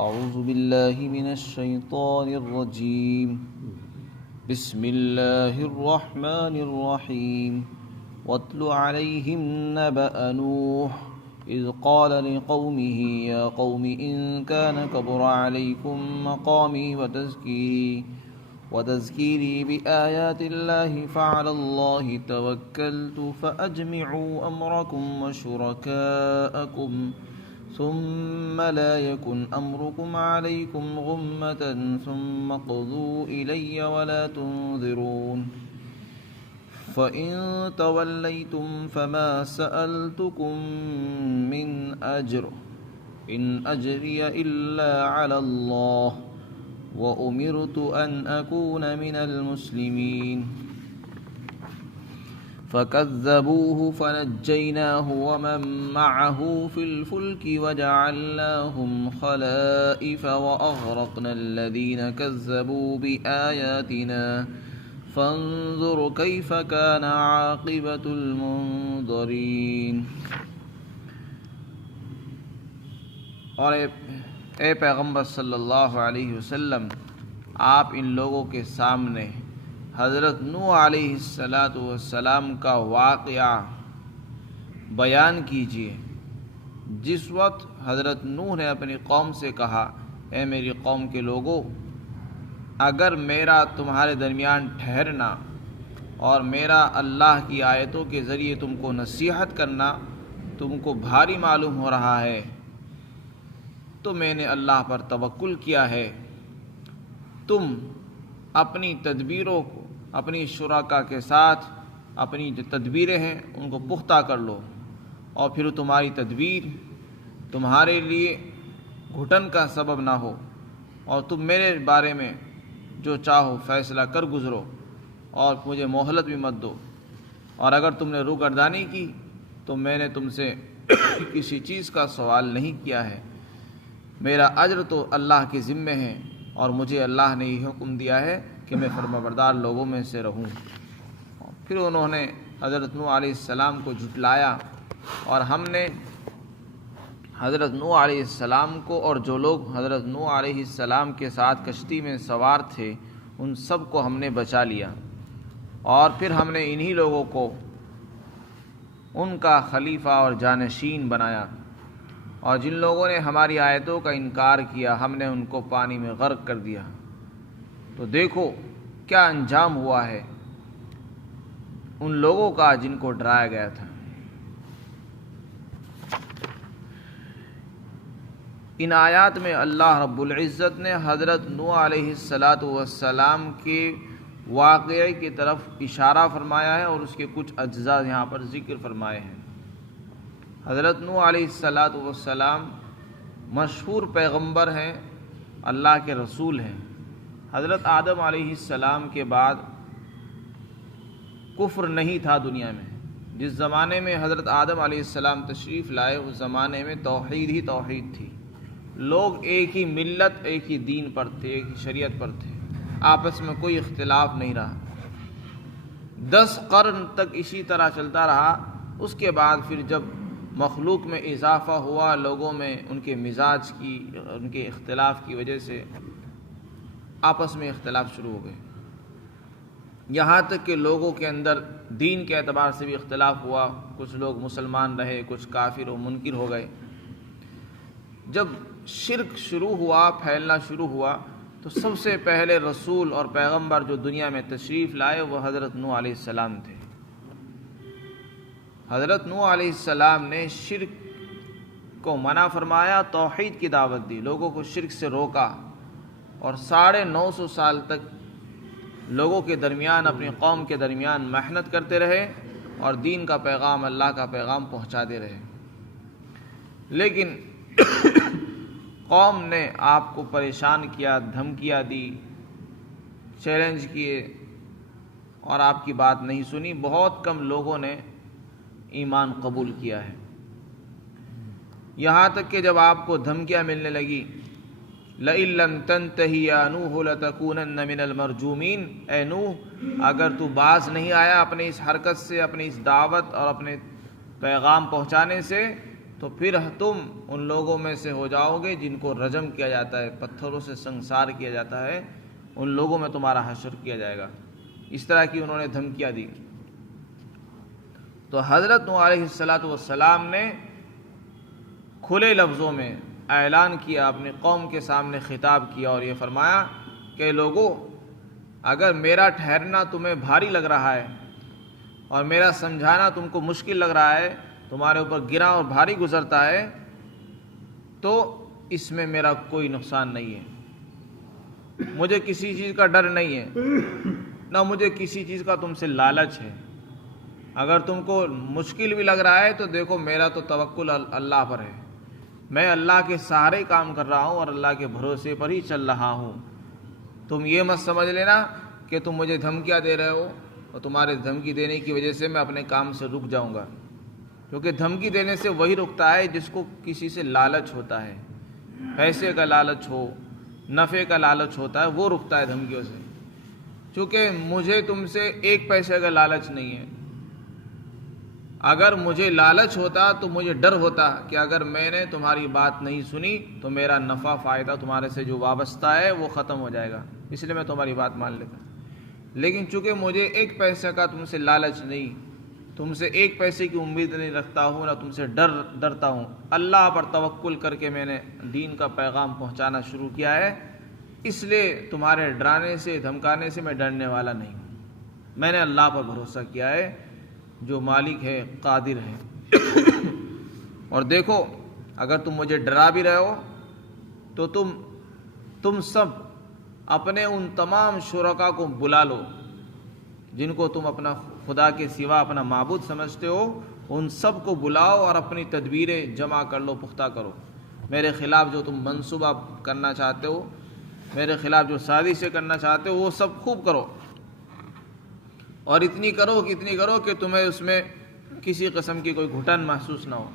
أعوذ بالله من الشيطان الرجيم. بسم الله الرحمن الرحيم. واتل عليهم نبأ نوح إذ قال لقومه يا قوم إن كان كبر عليكم مقامي وتذكيري بآيات الله فعلى الله توكلت فأجمعوا أمركم وشركاءكم ثم لا يكن أمركم عليكم غمة ثم اقضوا إلي ولا تنظرون. فإن توليتم فما سألتكم من أجر إن أجري إلا على الله وأمرت أن أكون من المسلمين. فكذبوه فنجيناه ومن معه في الفلك وجعلناهم خلائف وأغرقنا الذين كذبوا بآياتنا فانظر كيف كان عاقبة المنظرين. اور اے پیغمبر صلی اللہ علیہ وسلم، آپ ان لوگوں کے سامنے حضرت نوح علیہ السلام کا واقعہ بیان کیجیے، جس وقت حضرت نوح نے اپنی قوم سے کہا، اے میری قوم کے لوگوں، اگر میرا تمہارے درمیان ٹھہرنا اور میرا اللہ کی آیتوں کے ذریعے تم کو نصیحت کرنا تم کو بھاری معلوم ہو رہا ہے تو میں نے اللہ پر توکل کیا ہے، تم اپنی تدبیروں کو اپنی شرکاء کے ساتھ اپنی جو تدبیریں ہیں ان کو پختہ کر لو، اور پھر تمہاری تدبیر تمہارے لیے گھٹن کا سبب نہ ہو، اور تم میرے بارے میں جو چاہو فیصلہ کر گزرو اور مجھے مہلت بھی مت دو، اور اگر تم نے روگردانی کی تو میں نے تم سے کسی چیز کا سوال نہیں کیا ہے، میرا اجر تو اللہ کے ذمے ہے، اور مجھے اللہ نے یہ حکم دیا ہے کہ میں فرمانبردار لوگوں میں سے رہوں۔ پھر انہوں نے حضرت نوح علیہ السلام کو جھٹلایا، اور ہم نے حضرت نوح علیہ السلام کو اور جو لوگ حضرت نوح علیہ السلام کے ساتھ کشتی میں سوار تھے ان سب کو ہم نے بچا لیا، اور پھر ہم نے انہی لوگوں کو ان کا خلیفہ اور جانشین بنایا، اور جن لوگوں نے ہماری آیتوں کا انکار کیا ہم نے ان کو پانی میں غرق کر دیا۔ تو دیکھو کیا انجام ہوا ہے ان لوگوں کا جن کو ڈرایا گیا تھا۔ ان آیات میں اللہ رب العزت نے حضرت نوح علیہ السلام کے واقعے کی طرف اشارہ فرمایا ہے، اور اس کے کچھ اجزاء یہاں پر ذکر فرمائے ہیں۔ حضرت نوح علیہ السلام مشہور پیغمبر ہیں، اللہ کے رسول ہیں۔ حضرت آدم علیہ السلام کے بعد کفر نہیں تھا دنیا میں۔ جس زمانے میں حضرت آدم علیہ السلام تشریف لائے اس زمانے میں توحید ہی توحید تھی، لوگ ایک ہی ملت ایک ہی دین پر تھے، ایک ہی شریعت پر تھے، آپس میں کوئی اختلاف نہیں رہا۔ 10 قرن تک اسی طرح چلتا رہا۔ اس کے بعد پھر جب مخلوق میں اضافہ ہوا، لوگوں میں ان کے مزاج کی ان کے اختلاف کی وجہ سے آپس میں اختلاف شروع ہو گئے، یہاں تک کہ لوگوں کے اندر دین کے اعتبار سے بھی اختلاف ہوا، کچھ لوگ مسلمان رہے، کچھ کافر و منکر ہو گئے۔ جب شرک شروع ہوا، پھیلنا شروع ہوا، تو سب سے پہلے رسول اور پیغمبر جو دنیا میں تشریف لائے وہ حضرت نوح علیہ السلام تھے۔ حضرت نوح علیہ السلام نے شرک کو منع فرمایا، توحید کی دعوت دی، لوگوں کو شرک سے روکا، اور 950 سال تک لوگوں کے درمیان اپنی قوم کے درمیان محنت کرتے رہے اور دین کا پیغام اللہ کا پیغام پہنچاتے رہے۔ لیکن قوم نے آپ کو پریشان کیا، دھمکیاں دی، چیلنج کیے، اور آپ کی بات نہیں سنی۔ بہت کم لوگوں نے ایمان قبول کیا ہے، یہاں تک کہ جب آپ کو دھمکیاں ملنے لگی، لئن لم تنتہی یا نوح لتکونن من المرجومین، اے نوح اگر تو باز نہیں آیا اپنے اس حرکت سے، اپنی اس دعوت اور اپنے پیغام پہنچانے سے، تو پھر تم ان لوگوں میں سے ہو جاؤ گے جن کو رجم کیا جاتا ہے، پتھروں سے سنسار کیا جاتا ہے، ان لوگوں میں تمہارا حشر کیا جائے گا۔ اس طرح کی انہوں نے دھمکیاں دی۔ تو حضرت نوح علیہ السلام نے کھلے لفظوں میں اعلان کیا، اپنی قوم کے سامنے خطاب کیا اور یہ فرمایا کہ لوگوں، اگر میرا ٹھہرنا تمہیں بھاری لگ رہا ہے اور میرا سمجھانا تم کو مشکل لگ رہا ہے، تمہارے اوپر گراں اور بھاری گزرتا ہے، تو اس میں میرا کوئی نقصان نہیں ہے، مجھے کسی چیز کا ڈر نہیں ہے، نہ مجھے کسی چیز کا تم سے لالچ ہے۔ اگر تم کو مشکل بھی لگ رہا ہے تو دیکھو میرا تو توکل اللہ پر ہے، میں اللہ کے سہارے کام کر رہا ہوں اور اللہ کے بھروسے پر ہی چل رہا ہوں۔ تم یہ مت سمجھ لینا کہ تم مجھے دھمکیاں دے رہے ہو اور تمہارے دھمکی دینے کی وجہ سے میں اپنے کام سے رک جاؤں گا، کیونکہ دھمکی دینے سے وہی رکتا ہے جس کو کسی سے لالچ ہوتا ہے، پیسے کا لالچ ہو، نفع کا لالچ ہوتا ہے، وہ رکتا ہے دھمکیوں سے۔ چونکہ مجھے تم سے ایک پیسے کا لالچ نہیں ہے، اگر مجھے لالچ ہوتا تو مجھے ڈر ہوتا کہ اگر میں نے تمہاری بات نہیں سنی تو میرا نفع فائدہ تمہارے سے جو وابستہ ہے وہ ختم ہو جائے گا، اس لیے میں تمہاری بات مان لیتا۔ لیکن چونکہ مجھے ایک پیسے کا تم سے لالچ نہیں، تم سے ایک پیسے کی امید نہیں رکھتا ہوں، نہ تم سے ڈرتا ہوں، اللہ پر توکل کر کے میں نے دین کا پیغام پہنچانا شروع کیا ہے، اس لیے تمہارے ڈرانے سے دھمکانے سے میں ڈرنے والا نہیں ہوں۔ میں نے اللہ پر بھروسہ کیا ہے جو مالک ہے، قادر ہے۔ اور دیکھو، اگر تم مجھے ڈرا بھی رہے ہو تو تم سب اپنے ان تمام شرکا کو بلا لو جن کو تم اپنا خدا کے سوا اپنا معبود سمجھتے ہو، ان سب کو بلاؤ اور اپنی تدبیریں جمع کر لو، پختہ کرو۔ میرے خلاف جو تم منصوبہ کرنا چاہتے ہو، میرے خلاف جو سازشیں کرنا چاہتے ہو، وہ سب خوب کرو، اور اتنی کرو کہ تمہیں اس میں کسی قسم کی کوئی گھٹن محسوس نہ ہو،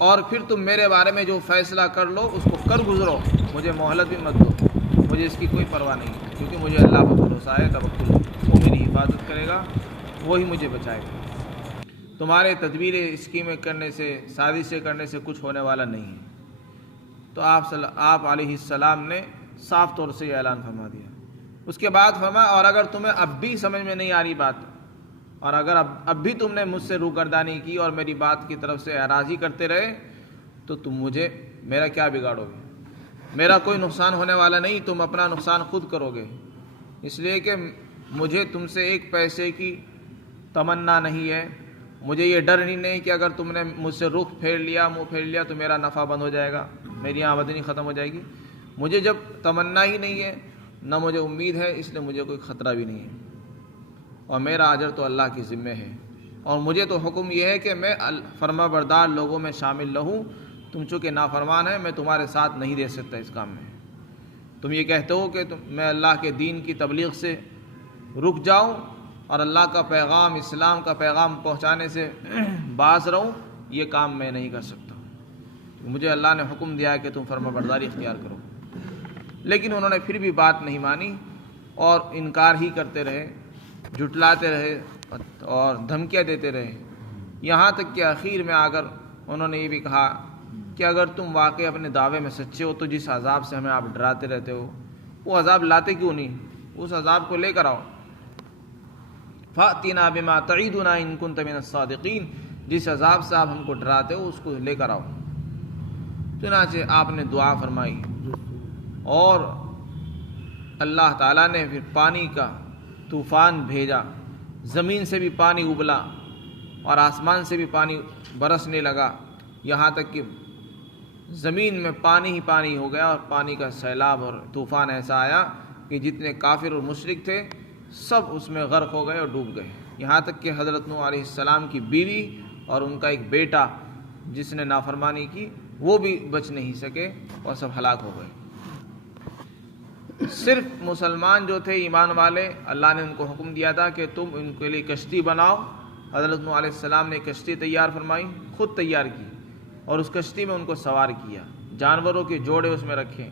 اور پھر تم میرے بارے میں جو فیصلہ کر لو اس کو کر گزرو، مجھے مہلت بھی مت دو، مجھے اس کی کوئی پرواہ نہیں، کیونکہ مجھے اللہ پر بھروسہ ہے، توکل، وہ میری حفاظت کرے گا، وہی مجھے بچائے گا۔ تمہارے تدبیریں، اسکیمیں کرنے سے، سازشیں کرنے سے کچھ ہونے والا نہیں ہے۔ تو آپ علیہ السلام نے صاف طور سے یہ اعلان فرما دیا۔ اس کے بعد فرمایا، اور اگر تمہیں اب بھی سمجھ میں نہیں آ رہی بات، اور اگر اب بھی تم نے مجھ سے روگردانی کی اور میری بات کی طرف سے اعراضی کرتے رہے، تو تم میرا کیا بگاڑو گے؟ میرا کوئی نقصان ہونے والا نہیں، تم اپنا نقصان خود کرو گے، اس لیے کہ مجھے تم سے ایک پیسے کی تمنا نہیں ہے، مجھے یہ ڈر ہی نہیں کہ اگر تم نے مجھ سے رخ پھیر لیا، منہ پھیر لیا تو میرا نفع بند ہو جائے گا، میری آمدنی ختم ہو جائے گی۔ مجھے جب تمنا ہی نہیں ہے، نہ مجھے امید ہے، اس لیے مجھے کوئی خطرہ بھی نہیں ہے، اور میرا اجر تو اللہ کے ذمہ ہے، اور مجھے تو حکم یہ ہے کہ میں فرما بردار لوگوں میں شامل رہوں۔ تم چونکہ نافرمان ہے، میں تمہارے ساتھ نہیں رہ سکتا اس کام میں۔ تم یہ کہتے ہو کہ میں اللہ کے دین کی تبلیغ سے رک جاؤں اور اللہ کا پیغام، اسلام کا پیغام پہنچانے سے باز رہوں، یہ کام میں نہیں کر سکتا۔ مجھے اللہ نے حکم دیا ہے کہ تم فرما برداری اختیار کرو۔ لیکن انہوں نے پھر بھی بات نہیں مانی اور انکار ہی کرتے رہے، جھٹلاتے رہے اور دھمکیاں دیتے رہے، یہاں تک کہ آخر میں آ کر انہوں نے یہ بھی کہا کہ اگر تم واقعی اپنے دعوے میں سچے ہو تو جس عذاب سے ہمیں آپ ڈراتے رہتے ہو وہ عذاب لاتے کیوں نہیں؟ اس عذاب کو لے کر آؤ۔ فَأْتِنَا بِمَا تَعِدُنَا إِن كُنتَ مِنَ الصَّادِقِينَ، جس عذاب سے آپ ہم کو ڈراتے ہو اس کو لے کر آؤ۔ چنانچہ آپ نے دعا فرمائی اور اللہ تعالیٰ نے پھر پانی کا طوفان بھیجا، زمین سے بھی پانی ابلا اور آسمان سے بھی پانی برسنے لگا، یہاں تک کہ زمین میں پانی ہی پانی ہو گیا، اور پانی کا سیلاب اور طوفان ایسا آیا کہ جتنے کافر اور مشرک تھے سب اس میں غرق ہو گئے اور ڈوب گئے، یہاں تک کہ حضرت نوح علیہ السلام کی بیوی اور ان کا ایک بیٹا جس نے نافرمانی کی وہ بھی بچ نہیں سکے اور سب ہلاک ہو گئے۔ صرف مسلمان جو تھے، ایمان والے، اللہ نے ان کو حکم دیا تھا کہ تم ان کے لیے کشتی بناؤ۔ حضرت نوح علیہ السلام نے کشتی تیار فرمائی، خود تیار کی، اور اس کشتی میں ان کو سوار کیا، جانوروں کے جوڑے اس میں رکھے۔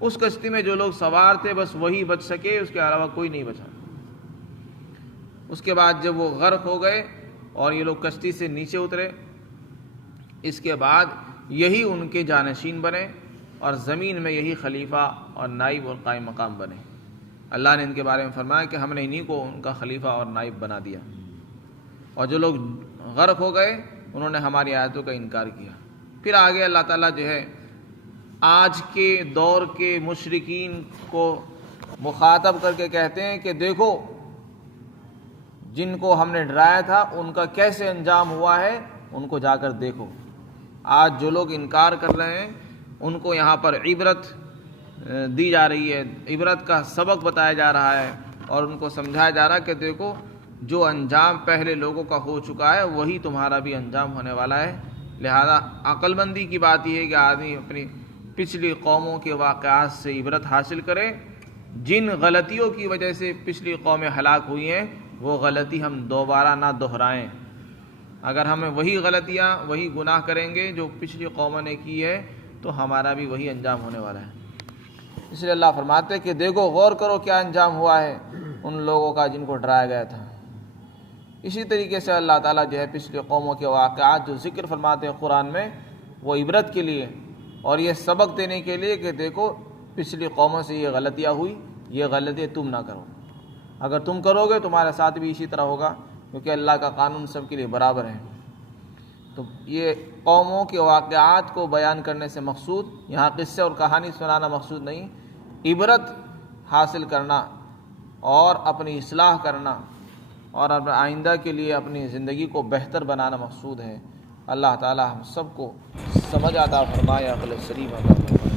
اس کشتی میں جو لوگ سوار تھے بس وہی بچ سکے، اس کے علاوہ کوئی نہیں بچا۔ اس کے بعد جب وہ غرق ہو گئے اور یہ لوگ کشتی سے نیچے اترے، اس کے بعد یہی ان کے جانشین بنے اور زمین میں یہی خلیفہ اور نائب اور قائم مقام بنے۔ اللہ نے ان کے بارے میں فرمایا کہ ہم نے انہی کو ان کا خلیفہ اور نائب بنا دیا، اور جو لوگ غرق ہو گئے انہوں نے ہماری آیتوں کا انکار کیا۔ پھر آگے اللہ تعالیٰ جو ہے آج کے دور کے مشرکین کو مخاطب کر کے کہتے ہیں کہ دیکھو جن کو ہم نے ڈرایا تھا ان کا کیسے انجام ہوا ہے، ان کو جا کر دیکھو۔ آج جو لوگ انکار کر رہے ہیں ان کو یہاں پر عبرت دی جا رہی ہے، عبرت کا سبق بتایا جا رہا ہے، اور ان کو سمجھایا جا رہا ہے کہ دیکھو جو انجام پہلے لوگوں کا ہو چکا ہے وہی تمہارا بھی انجام ہونے والا ہے۔ لہذا عقل مندی کی بات یہ ہے کہ آدمی اپنی پچھلی قوموں کے واقعات سے عبرت حاصل کرے۔ جن غلطیوں کی وجہ سے پچھلی قومیں ہلاک ہوئی ہیں وہ غلطی ہم دوبارہ نہ دہرائیں۔ اگر ہمیں وہی غلطیاں وہی گناہ کریں گے جو پچھلی قوموں نے کی ہے تو ہمارا بھی وہی انجام ہونے والا ہے۔ اس لیے اللہ فرماتے ہیں کہ دیکھو غور کرو کیا انجام ہوا ہے ان لوگوں کا جن کو ڈرایا گیا تھا۔ اسی طریقے سے اللہ تعالیٰ جو ہے پچھلی قوموں کے واقعات جو ذکر فرماتے ہیں قرآن میں وہ عبرت کے لیے اور یہ سبق دینے کے لیے کہ دیکھو پچھلی قوموں سے یہ غلطیاں ہوئی، یہ غلطیاں تم نہ کرو۔ اگر تم کرو گے تمہارے ساتھ بھی اسی طرح ہوگا، کیونکہ اللہ کا قانون سب کے لیے برابر ہے۔ تو یہ قوموں کے واقعات کو بیان کرنے سے مقصود یہاں قصے اور کہانی سنانا مقصود نہیں، عبرت حاصل کرنا اور اپنی اصلاح کرنا اور آئندہ کے لیے اپنی زندگی کو بہتر بنانا مقصود ہے۔ اللہ تعالی ہم سب کو سمجھ عطا فرمائے، عقل سلیم عطا فرمائے۔